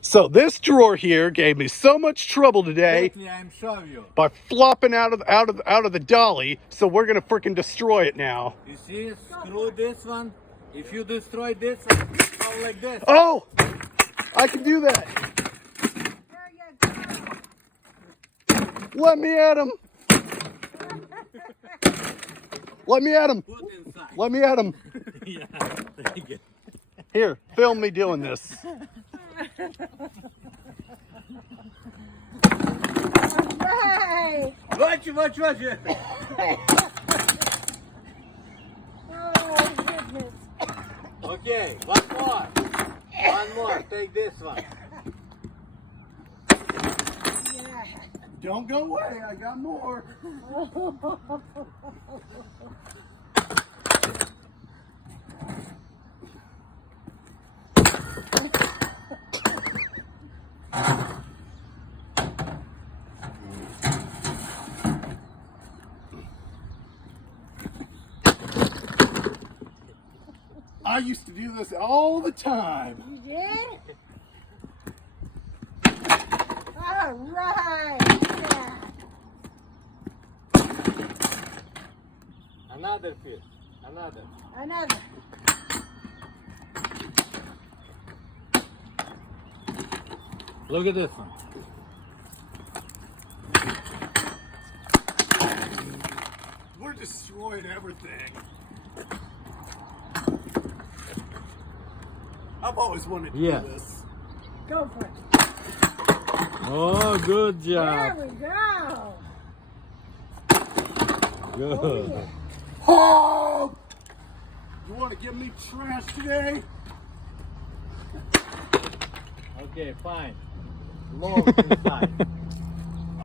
So this drawer here gave me so much trouble today I'm showing you. by flopping out of the dolly. So we're gonna freaking destroy it now. You see, screw this one. If you destroy this, go like this. Oh, I can do that. Let me at him. Let me at him. Put inside. Let me at him. Yeah, take it. Here, film me doing this. Right. Watch. Oh, goodness. Okay, one more. Take this one. Yeah. Don't go away. I got more. I used to do this all the time. You did? All right. Yeah. Another piece. Another. Another. Look at this one. We're destroying everything. I've always wanted to Yeah. do this. Go for it. Oh, good There job. we go. Good. Yeah. Oh! You want to give me trash today? Okay, fine. Look inside.